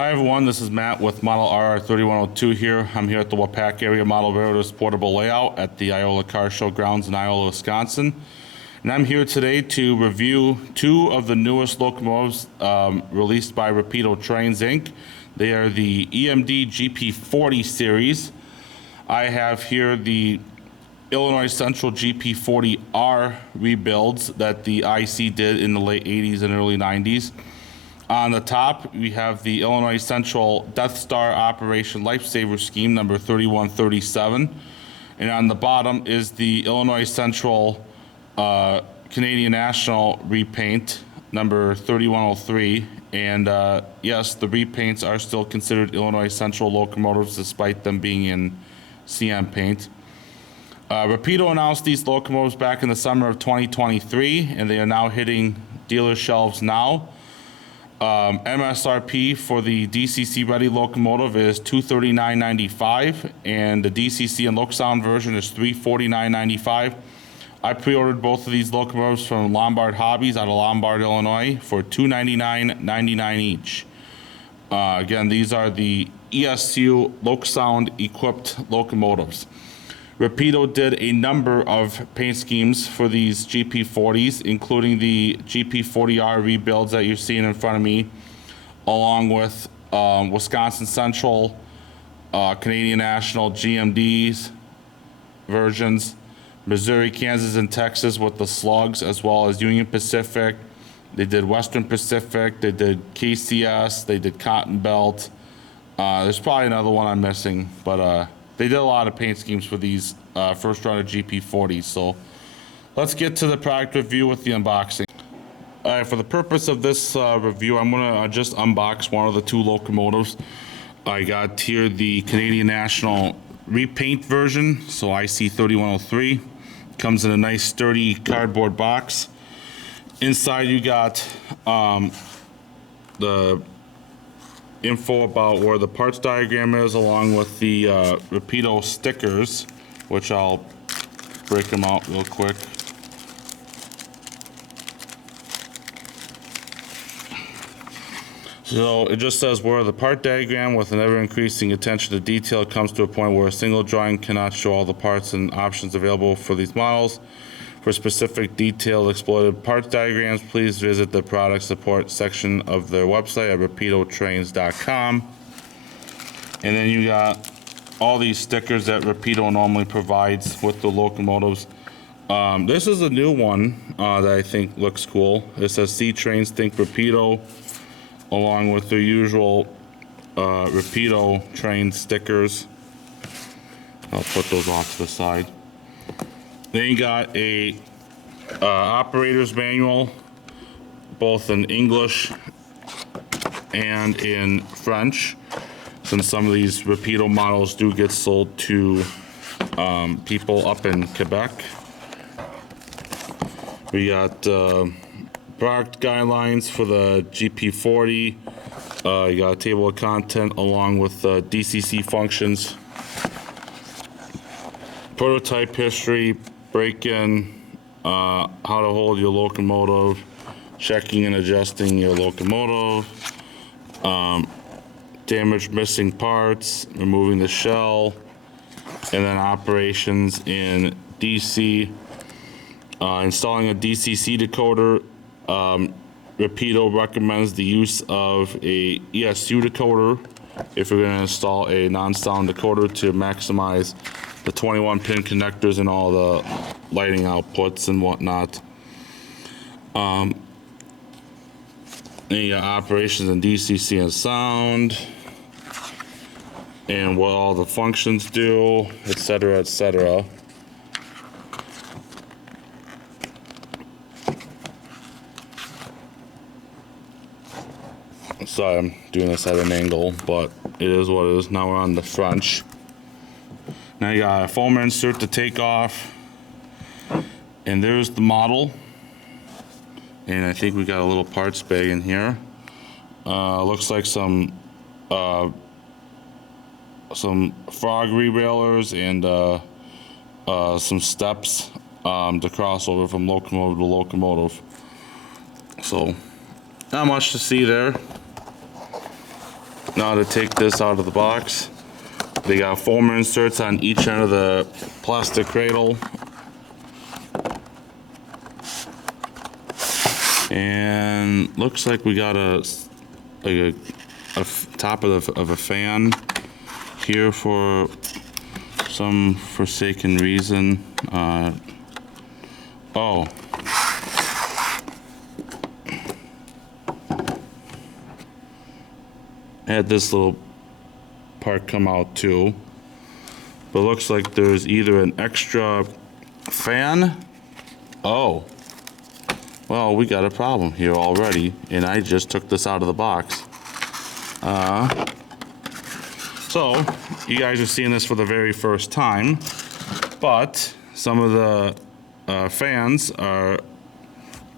Hi everyone, this is Matt with Model RR3102 here. I'm here at the Waupaca Area Model Railroaders portable layout at the Iola Car Show grounds in Iola, Wisconsin. And I'm here today to review two of the newest locomotives released by Rapido Trains Inc. They are the EMD GP40 series. I have here the Illinois Central GP40R rebuilds that the IC did in the late 80s and early 90s. On the top, we have the Illinois Central Death Star Operation Lifesaver Scheme number 3137. And on the bottom is the Illinois Central Canadian National repaint number 3103. And yes, the repaints are still considered Illinois Central locomotives despite them being in CM paint. Rapido announced these locomotives back in the summer of 2023, and they are now hitting dealer shelves now. MSRP for the DCC ready locomotive is $239.95, and the DCC and Loksound version is $349.95. I pre-ordered both of these locomotives from Lombard Hobbies out of Lombard, Illinois for $299.99 each. Again, these are the ESU Loksound equipped locomotives. Rapido did a number of paint schemes for these GP40s, including the GP40R rebuilds that you're seeing in front of me, along with Wisconsin Central, Canadian National GMDs versions, Missouri, Kansas, and Texas with the slugs, as well as Union Pacific. They did Western Pacific, they did KCS, they did Cotton Belt. There's probably another one I'm missing, but they did a lot of paint schemes for these first round of GP40s. So let's get to the product review with the unboxing. All right, for the purpose of this review, I'm gonna just unbox one of the two locomotives. I got here the Canadian National repaint version, so IC3103. Comes in a nice sturdy cardboard box. Inside you got the info about where the parts diagram is, along with the Rapido stickers, which I'll break them out real quick. So it just says where the part diagram with an ever-increasing attention to detail comes to a point where a single drawing cannot show all the parts and options available for these models. For specific detailed exploited parts diagrams, please visit the product support section of their website at rapidotrains.com. And then you got all these stickers that Rapido normally provides with the locomotives. This is a new one that I think looks cool. It says "See Trains, Think Rapido," along with their usual Rapido train stickers. I'll put those off to the side. Then you got a operator's manual, both in English and in French, since some of these Rapido models do get sold to people up in Quebec. We got product guidelines for the GP40. You got a table of content along with DCC functions, prototype history, break-in, how to hold your locomotive, checking and adjusting your locomotive, damaged missing parts, removing the shell, and then operations in DC. Installing a DCC decoder. Rapido recommends the use of a ESU decoder if you're going to install a non-sound decoder to maximize the 21-pin connectors and all the lighting outputs and whatnot. Then you got operations in DCC and sound, and what all the functions do, etc., etc. Sorry, I'm doing this at an angle, but it is what it is. Now we're on the French. Now you got a foam insert to take off, and there's the model. And I think we got a little parts bag in here. Looks like some frog derailleurs and some steps to cross over from locomotive to locomotive. So not much to see there. Now to take this out of the box, they got foam inserts on each end of the plastic cradle. And looks like we got a top of a fan here for some forsaken reason. Oh. Had this little part come out too. But looks like there's either an extra fan. Oh. Well, we got a problem here already, and I just took this out of the box. So, you guys are seeing this for the very first time, but some of the fans are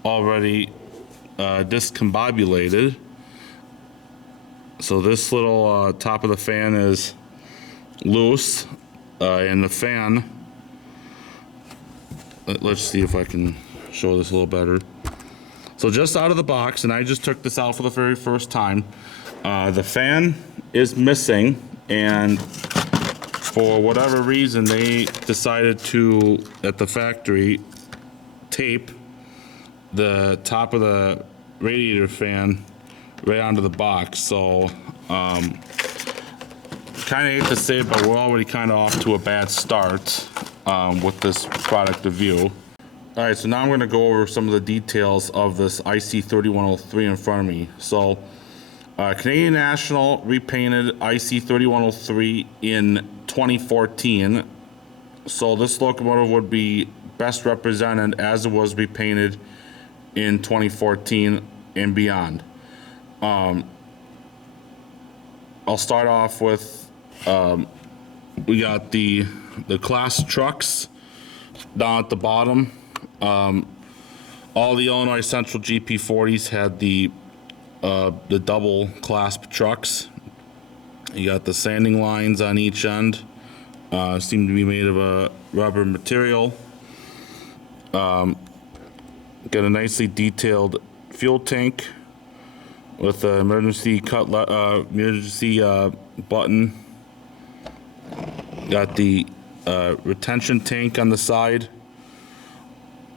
already discombobulated. So this little top of the fan is loose, and the fan, let's see if I can show this a little better. So just out of the box, and I just took this out for the very first time, the fan is missing, and for whatever reason they decided to, at the factory, tape the top of the radiator fan right onto the box. So kind of hate to say it, but we're already kind of off to a bad start with this product review. All right, so now I'm going to go over some of the details of this IC3103 in front of me. So Canadian National repainted IC3103 in 2014. So this locomotive would be best represented as it was repainted in 2014 and beyond. I'll start off with, we got the class trucks down at the bottom. All the Illinois Central GP40s had the double clasp trucks. You got the sanding lines on each end. Seem to be made of a rubber material. Got a nicely detailed fuel tank with an emergency button. Got the retention tank on the side,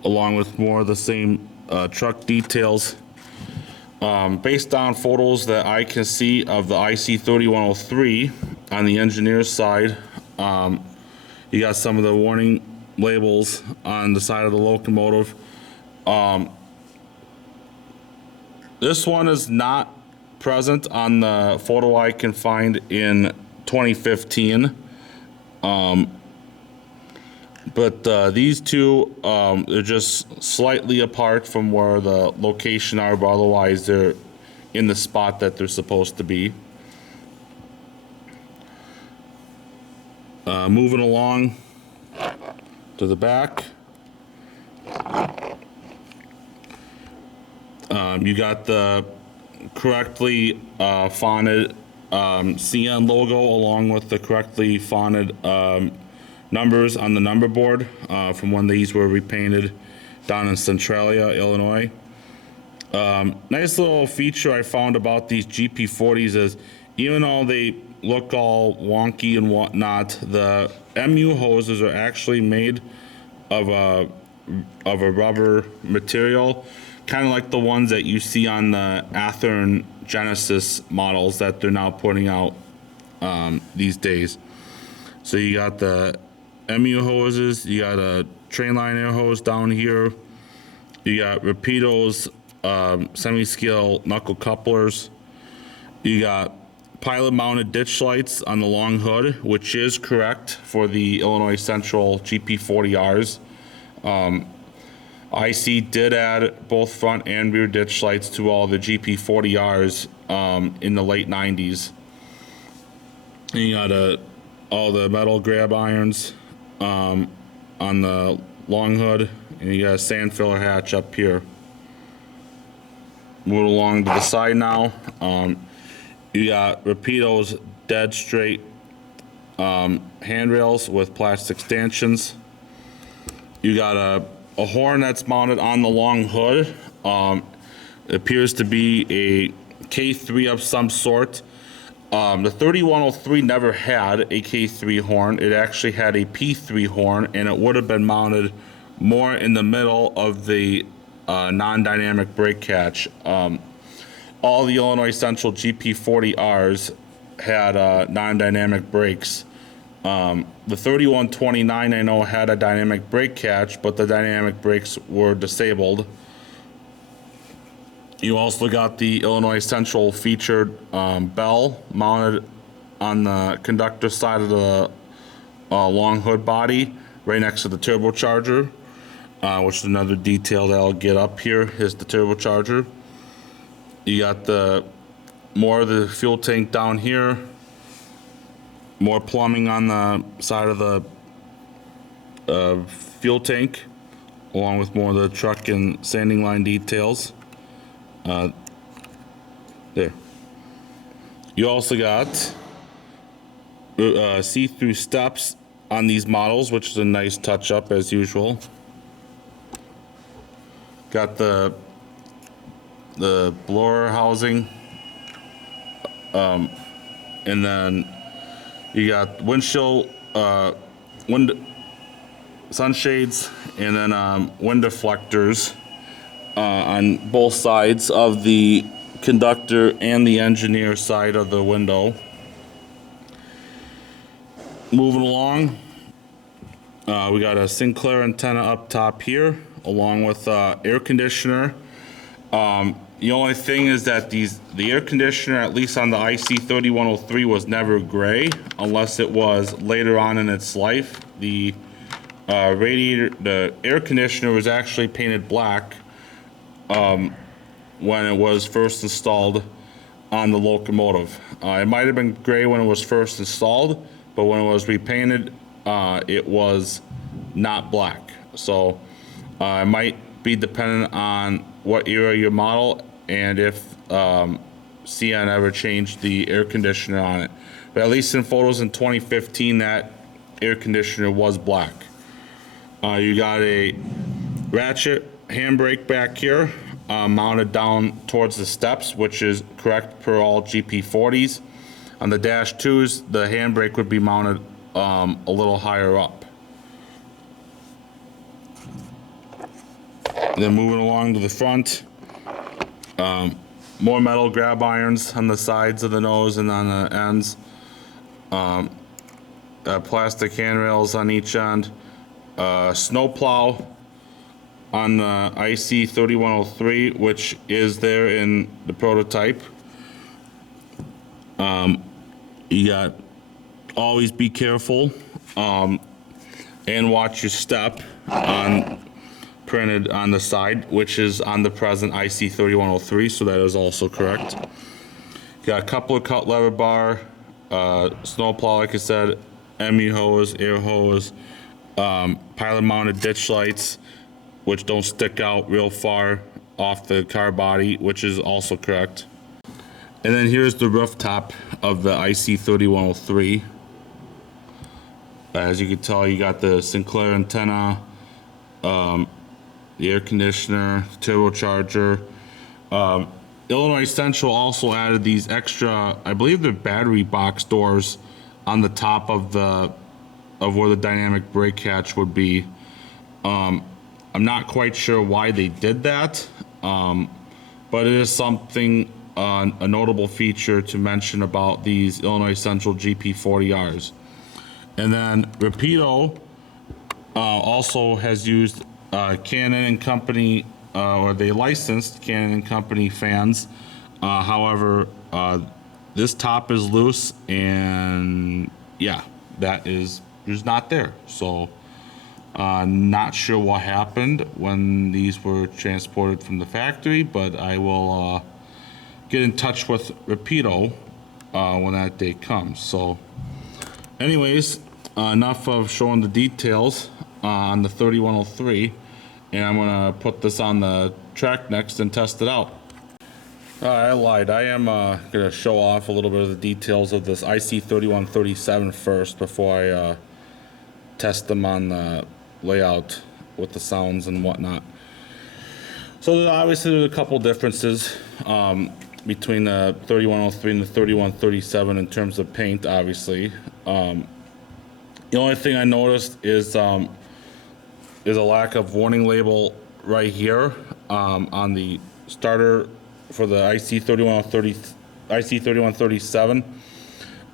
along with more of the same truck details. Based on photos that I can see of the IC3103 on the engineer's side, you got some of the warning labels on the side of the locomotive. This one is not present on the photo I can find in 2015. But these two, they're just slightly apart from where the location are, but otherwise they're in the spot that they're supposed to be. Moving along to the back, you got the correctly fonted CN logo along with the correctly fonted numbers on the number board from when these were repainted down in Centralia, Illinois. Nice little feature I found about these GP40s is, even though they look all wonky and whatnot, the MU hoses are actually made of a rubber material, kind of like the ones that you see on the Athearn Genesis models that they're now putting out these days. So you got the MU hoses, you got a train line air hose down here, you got Rapido's semi-scale knuckle couplers, you got pilot mounted ditch lights on the long hood, which is correct for the Illinois Central GP40Rs. IC did add both front and rear ditch lights to all the GP40Rs in the late 90s. And you got all the metal grab irons on the long hood, and you got a sand filler hatch up here. Move along to the side now. You got Rapido's dead straight handrails with plastic stanchions. You got a horn that's mounted on the long hood. It appears to be a K3 of some sort. The 3103 never had a K3 horn. It actually had a P3 horn, and it would have been mounted more in the middle of the non-dynamic brake catch. All the Illinois Central GP40Rs had non-dynamic brakes. The 3129 I know had a dynamic brake catch, but the dynamic brakes were disabled. You also got the Illinois Central featured bell mounted on the conductor side of the long hood body, right next to the turbocharger, which is another detail that I'll get up here is the turbocharger. You got the more of the fuel tank down here, more plumbing on the side of the fuel tank, along with more of the truck and sanding line details. There. You also got see-through steps on these models, which is a nice touch-up as usual. Got the blower housing, and then you got windshield, sunshades, and then wind deflectors on both sides of the conductor and the engineer side of the window. Moving along, we got a Sinclair antenna up top here, along with air conditioner. The only thing is that the air conditioner, at least on the IC3103, was never gray, unless it was later on in its life. The air conditioner was actually painted black when it was first installed on the locomotive. It might have been gray when it was first installed, but when it was repainted, it was not black. So it might be dependent on what era your model and if CN ever changed the air conditioner on it. But at least in photos in 2015, that air conditioner was black. You got a ratchet handbrake back here, mounted down towards the steps, which is correct per all GP40s. On the Dash 2s, the handbrake would be mounted a little higher up. Then moving along to the front, more metal grab irons on the sides of the nose and on the ends. Plastic handrails on each end. Snowplow on the IC3103, which is there in the prototype. You got always be careful and watch your step on printed on the side, which is on the present IC3103, so that is also correct. Got a couple of cut lever bar, snowplow, like I said, ME hose, air hose, pilot mounted ditch lights, which don't stick out real far off the car body, which is also correct. And then here's the rooftop of the IC3103. As you can tell, you got the Sinclair antenna, the air conditioner, turbocharger. Illinois Central also added these extra, I believe they're battery box doors on the top of where the dynamic brake catch would be. I'm not quite sure why they did that, but it is something, a notable feature to mention about these Illinois Central GP40Rs. And then Rapido also has used Canon and Company, or they licensed Canon and Company fans. However, this top is loose, and yeah, that is not there. So not sure what happened when these were transported from the factory, but I will get in touch with Rapido when that day comes. So anyways, enough of showing the details on the 3103, and I'm gonna put this on the track next and test it out. I lied. I am gonna show off a little bit of the details of this IC3137 first before I test them on the layout with the sounds and whatnot. So obviously there's a couple differences. between the 3103 and the 3137 in terms of paint, obviously. The only thing I noticed is a lack of warning label right here on the starter for the IC3137.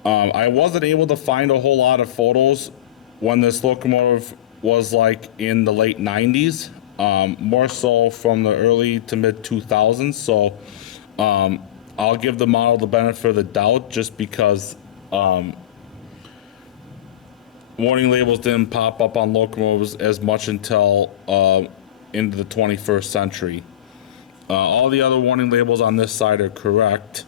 I wasn't able to find a whole lot of photos when this locomotive was like in the late 90s, more so from the early to mid 2000s. So I'll give the model the benefit of the doubt just because warning labels didn't pop up on locomotives as much until into the 21st century. All the other warning labels on this side are correct.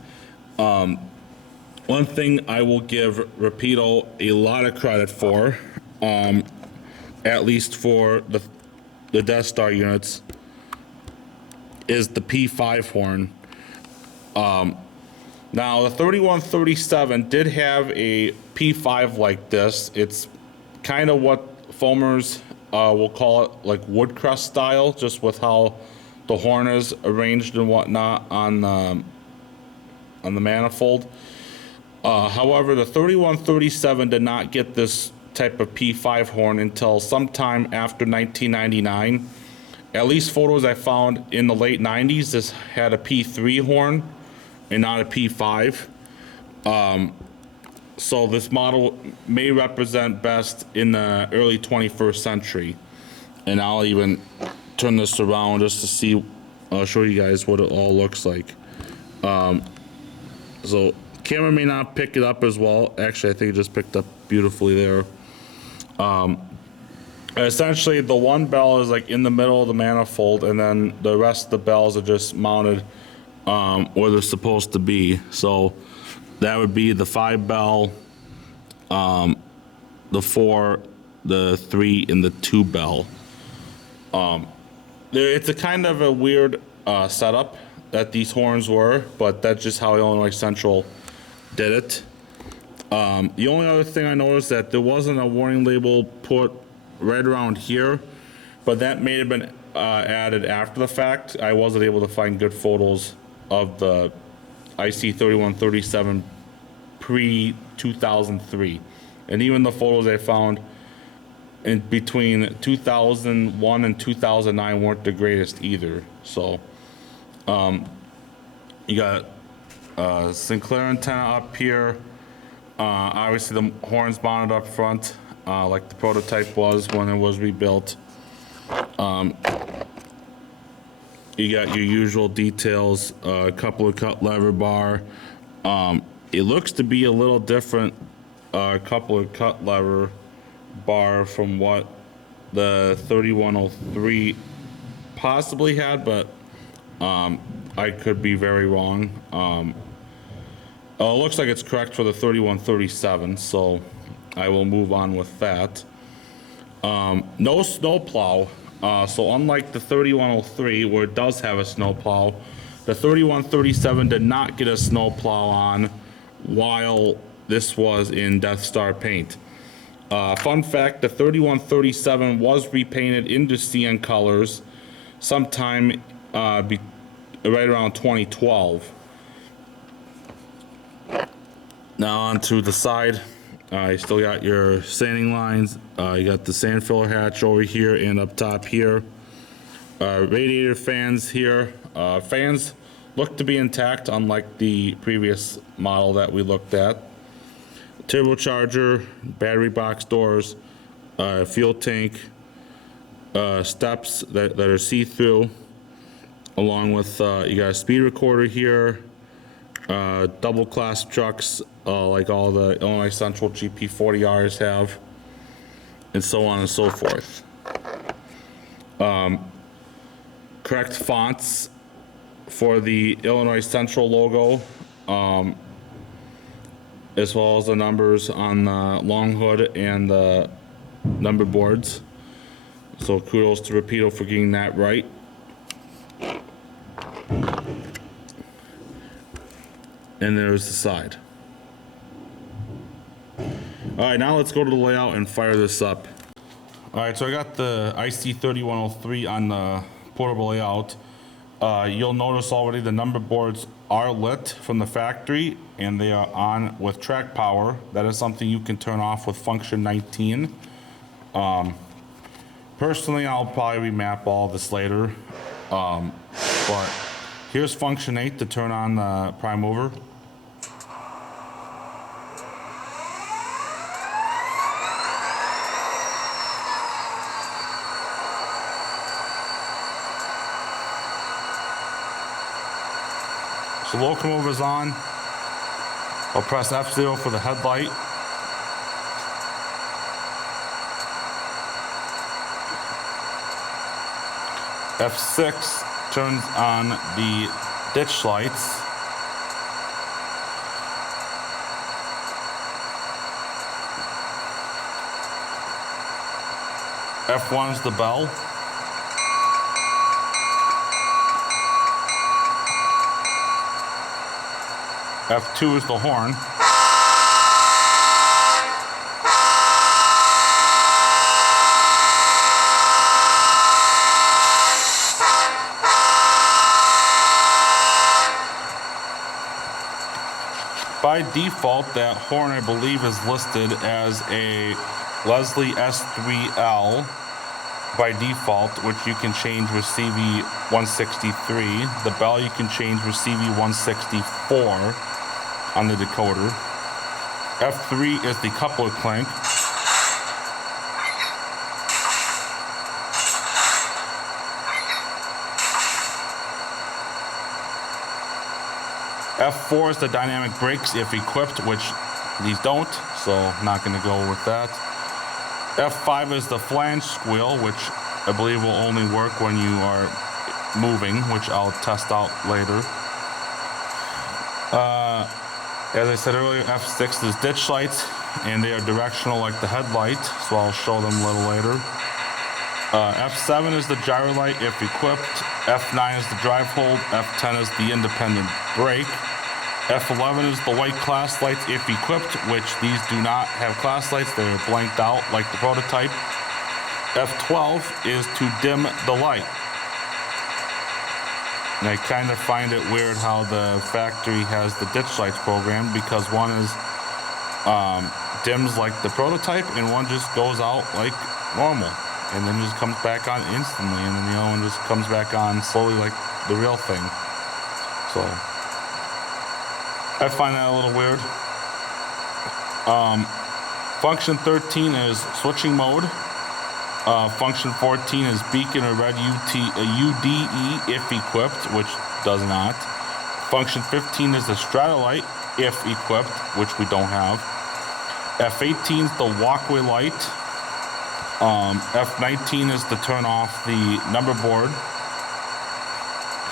One thing I will give Rapido a lot of credit for, at least for the Death Star units, is the P5 horn. Now the 3137 did have a P5 like this. It's kind of what foamers will call it, like woodcrest style, just with how the horn is arranged and whatnot on the manifold. However, the 3137 did not get this type of P5 horn until sometime after 1999. At least photos I found in the late 90s, this had a P3 horn and not a P5. So this model may represent best in the early 21st century. And I'll even turn this around just to see, I'll show you guys what it all looks like. So camera may not pick it up as well. Actually, I think it just picked up beautifully there. Essentially, the one bell is like in the middle of the manifold, and then the rest of the bells are just mounted where they're supposed to be. So that would be the 5 bell, the 4, the 3, and the 2 bell. It's a kind of a weird setup that these horns were, but that's just how Illinois Central did it. The only other thing I noticed that there wasn't a warning label put right around here, but that may have been added after the fact. I wasn't able to find good photos of the IC3137 pre-2003, and even the photos I found in between 2001 and 2009 weren't the greatest either. So you got Sinclair antenna up here. Obviously the horns mounted up front, like the prototype was when it was rebuilt. You got your usual details, a couple of cut lever bar. It looks to be a little different, a couple of cut lever bar from what the 3103 possibly had, but I could be very wrong. It looks like it's correct for the 3137, so I will move on with that. No snow plow. So unlike the 3103, where it does have a snow plow, the 3137 did not get a snow plow on while this was in Death Star paint. Fun fact, the 3137 was repainted into CN colors sometime right around 2012. Now onto the side, you still got your sanding lines. You got the sand filler hatch over here and up top here. Radiator fans here. Fans look to be intact, unlike the previous model that we looked at. Turbocharger, battery box doors, fuel tank, steps that are see-through, along with you got a speed recorder here. Double class trucks like all the Illinois Central GP40Rs have, and so on and so forth. Correct fonts for the Illinois Central logo, as well as the numbers on the long hood and the number boards. So kudos to Rapido for getting that right. And there's the side. All right, now let's go to the layout and fire this up. All right, so I got the IC3103 on the portable layout. You'll notice already the number boards are lit from the factory and they are on with track power. That is something you can turn off with function 19. Personally, I'll probably remap all this later, but here's function 8 to turn on the prime mover. So locomotive is on. I'll press F0 for the headlight. F6 turns on the ditch lights. F1 is the bell. F2 is the horn. By default, that horn, I believe, is listed as a Leslie S3L by default, which you can change with CV163. The bell you can change with CV164 on the decoder. F3 is the coupler clank. F4 is the dynamic brakes if equipped, which these don't, so I'm not going to go with that. F5 is the flange squeal, which I believe will only work when you are moving, which I'll test out later. As I said earlier, F6 is ditch lights, and they are directional like the headlight, so I'll show them a little later. F7 is the gyro light if equipped. F9 is the drive hold. F10 is the independent brake. F11 is the white class lights if equipped, which these do not have class lights. They're blanked out like the prototype. F12 is to dim the light. And I kind of find it weird how the factory has the ditch lights programmed, because one is dims like the prototype and one just goes out like normal and then just comes back on instantly, and then the other one just comes back on slowly like the real thing. So I find that a little weird. Function 13 is switching mode. Function 14 is beacon or red UDE if equipped, which does not. Function 15 is the strata light if equipped, which we don't have. F18 is the walkway light. F19 is to turn off the number board.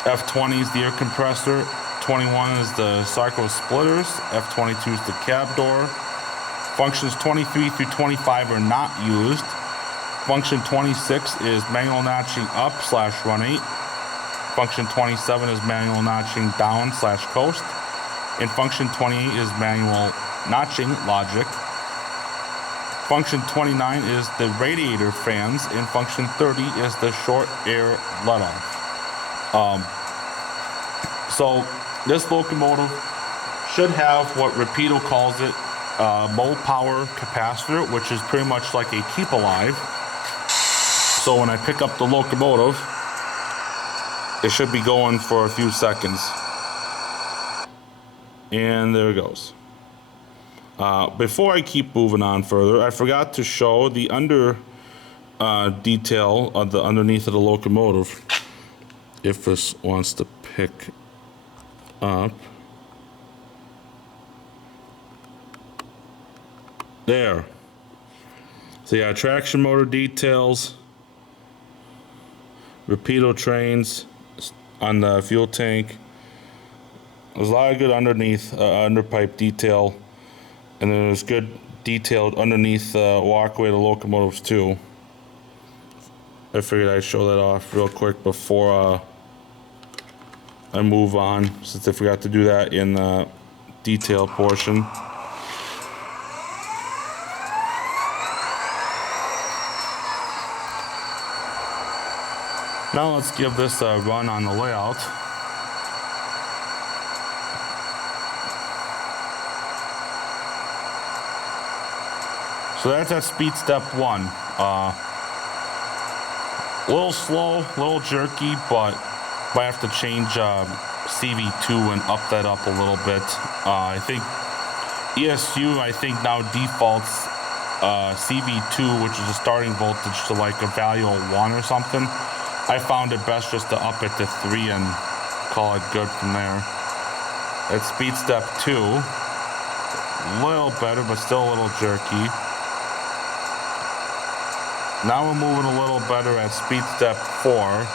F20 is the air compressor. 21 is the cycle splitters. F22 is the cab door. Functions 23 through 25 are not used. Function 26 is manual notching up / run 8. Function 27 is manual notching down / coast. And function 28 is manual notching logic. Function 29 is the radiator fans, and function 30 is the short air let-off. So this locomotive should have what Rapido calls it, low power capacitor, which is pretty much like a keep alive. So when I pick up the locomotive, it should be going for a few seconds. And there it goes. Before I keep moving on further, I forgot to show the under detail of the underneath of the locomotive. If this wants to pick up. There. So yeah, traction motor details. Rapido trains on the fuel tank. There's a lot of good underneath underpipe detail, and then there's good detailed underneath walkway of the locomotives too. I figured I'd show that off real quick before I move on, since I forgot to do that in the detail portion. Now let's give this a run on the layout. So that's at speed step 1. A little slow, a little jerky, but might have to change CV2 and up that up a little bit. I think ESU, now defaults CV2, which is a starting voltage, to like a value of 1 or something. I found it best just to up it to 3 and call it good from there. At speed step 2, a little better, but still a little jerky. Now we're moving a little better at speed step 4.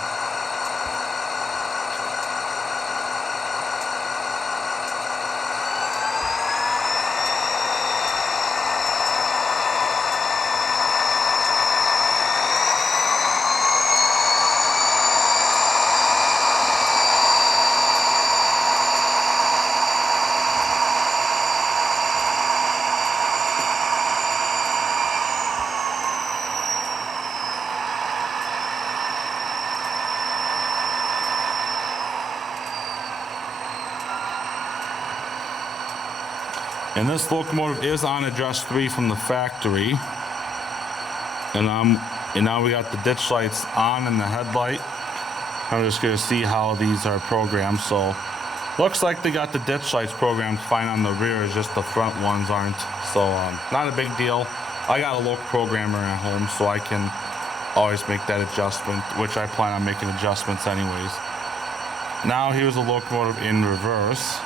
And this locomotive is on adjust 3 from the factory. And now we got the ditch lights on and the headlight. I'm just gonna see how these are programmed. So looks like they got the ditch lights programmed fine on the rear, it's just the front ones aren't. So not a big deal. I got a local programmer at home, so I can always make that adjustment, which I plan on making adjustments anyways. Now here's the locomotive in reverse.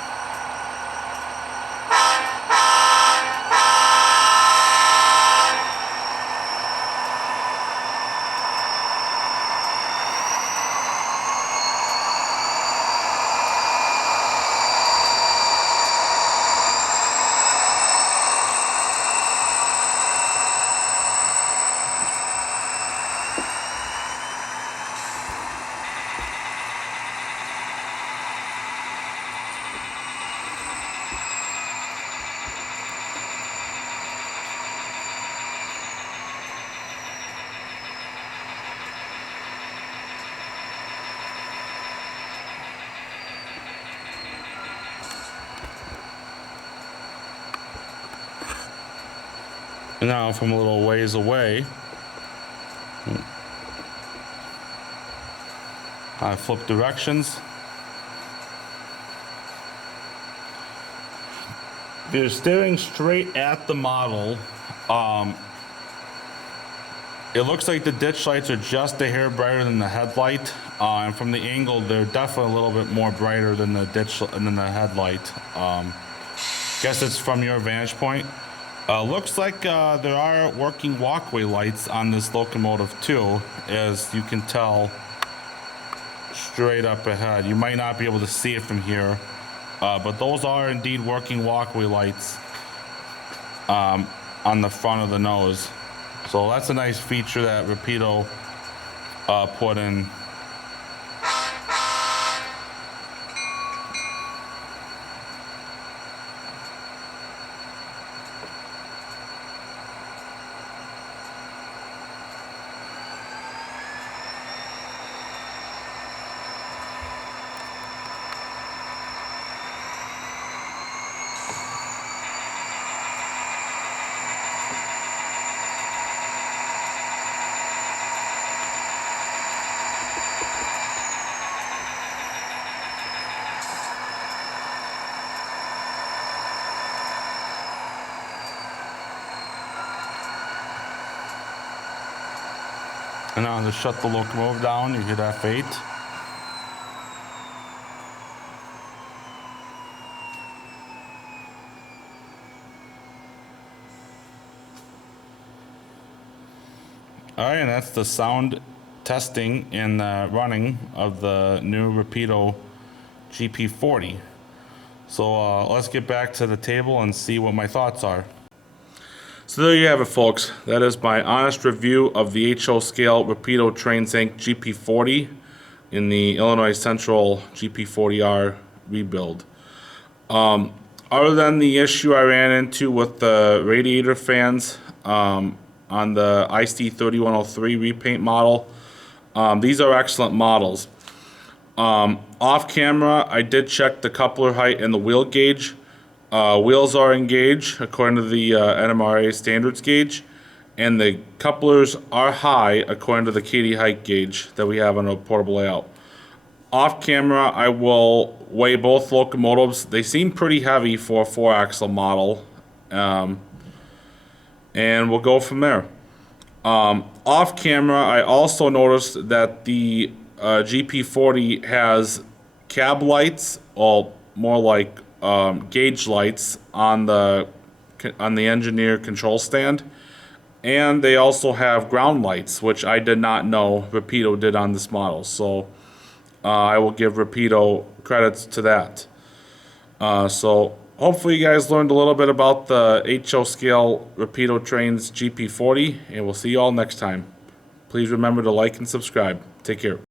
And now from a little ways away, I flip directions. If you're staring straight at the model, it looks like the ditch lights are just a hair brighter than the headlight, and from the angle, they're definitely a little bit more brighter than the headlight. Guess it's from your vantage point. Looks like there are working walkway lights on this locomotive too, as you can tell straight up ahead. You might not be able to see it from here, but those are indeed working walkway lights on the front of the nose. So that's a nice feature that Rapido put in. And now to shut the locomotive down, you hit F8. All right, and that's the sound testing and running of the new Rapido GP40. So let's get back to the table and see what my thoughts are. So there you have it, folks. That is my honest review of the HO scale Rapido Trains Inc. GP40 in the Illinois Central GP40R rebuild. Other than the issue I ran into with the radiator fans on the IC3103 repaint model, these are excellent models. Off camera, I did check the coupler height and the wheel gauge. Wheels are engaged according to the NMRA standards gauge. and the couplers are high according to the KD height gauge that we have on a portable layout. Off camera, I will weigh both locomotives. They seem pretty heavy for a 4-axle model, and we'll go from there. Off camera, I also noticed that the GP40 has cab lights, or more like gauge lights on the engineer control stand, and they also have ground lights, which I did not know Rapido did on this model. So I will give Rapido credits to that. So hopefully you guys learned a little bit about the HO scale Rapido Trains GP40, and we'll see you all next time. Please remember to like and subscribe. Take care.